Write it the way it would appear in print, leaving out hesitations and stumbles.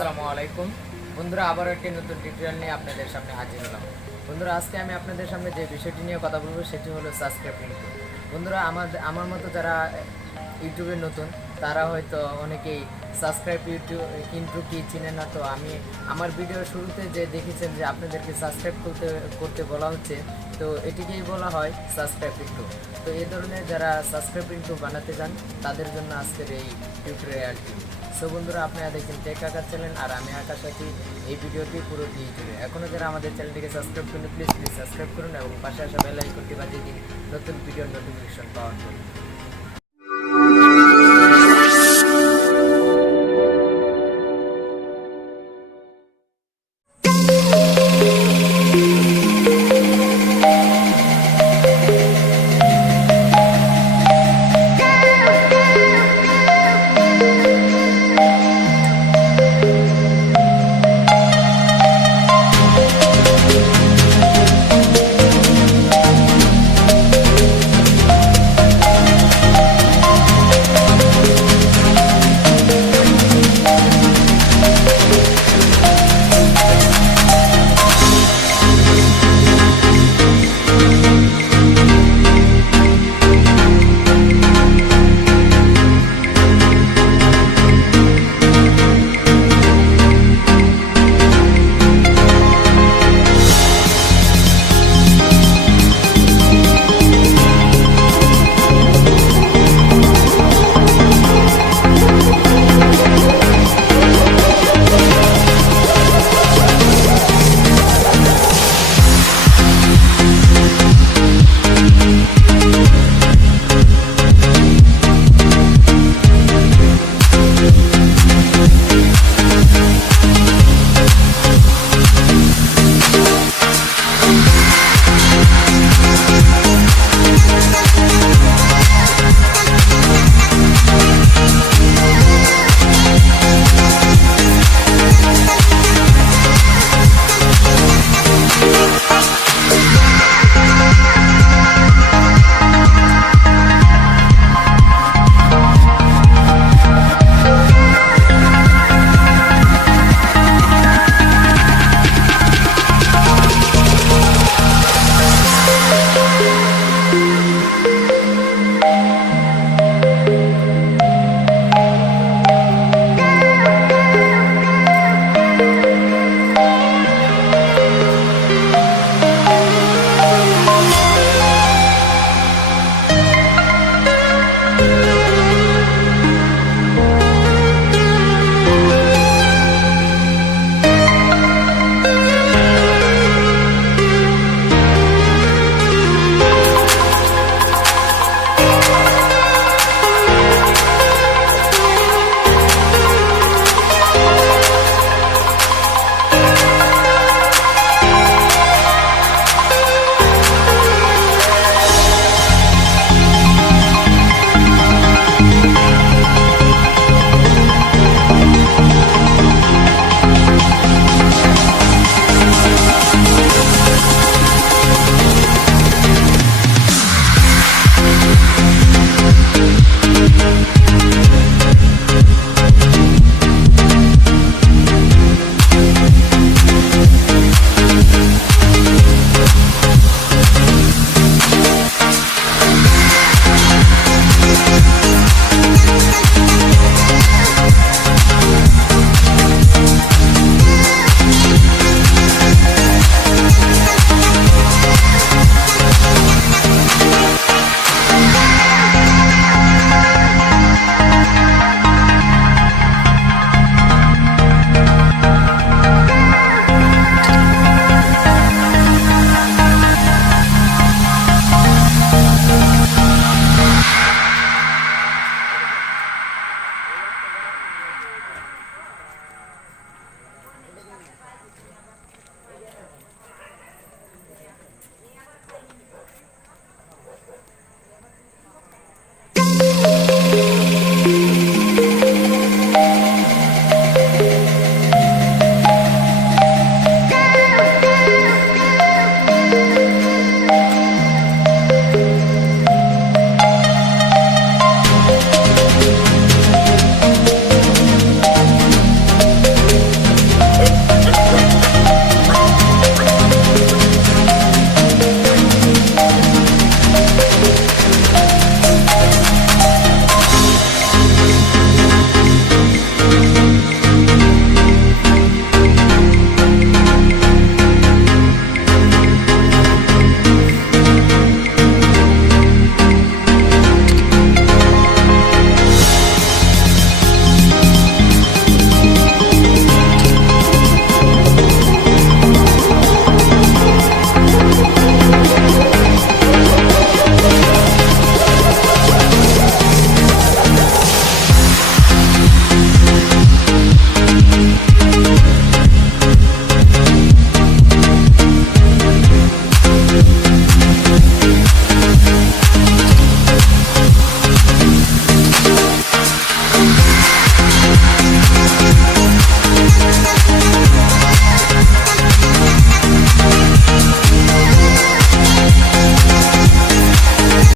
আসসালামু আলাইকুম বন্ধুরা, আবারও একটি নতুন টিউটোরিয়াল নিয়ে আপনাদের সামনে হাজির হলাম। বন্ধুরা, আজকে আমি আপনাদের সামনে যে বিষয়টি নিয়ে কথা বলবো সেটি হলো সাবস্ক্রাইবিং। বন্ধুরা, আমার মতো যারা ইউটিউবে নতুন তারা হয়তো অনেকেই সাবস্ক্রাইব ইন্ট্রো কি চিনেন না। তো আমি আমার ভিডিও শুরুতে যে দেখেছেন যে আপনাদেরকে সাবস্ক্রাইব করতে বলা হচ্ছে, তো এটিকেই বলা হয় সাবস্ক্রাইব ইন্ট্রো। তো এই ধরনের যারা সাবস্ক্রাইব ইন্ট্রো বানাতে চান তাদের জন্য আজকের এই টিউটোরিয়ালটি। সো বন্ধুরা, আপনারা দেখছেন টেক আকাশ চ্যানেল আর আমি আকাশ আছি এই ভিডিওটি পুরো জুড়ে। এখনও যারা আমাদের চ্যানেলটিকে সাবস্ক্রাইব করুন প্লিজ সাবস্ক্রাইব করুন এবং পাশে আসা বেল আইকনটি বাজিয়ে দিন নতুন ভিডিওর নোটিফিকেশন পাওয়ার জন্য।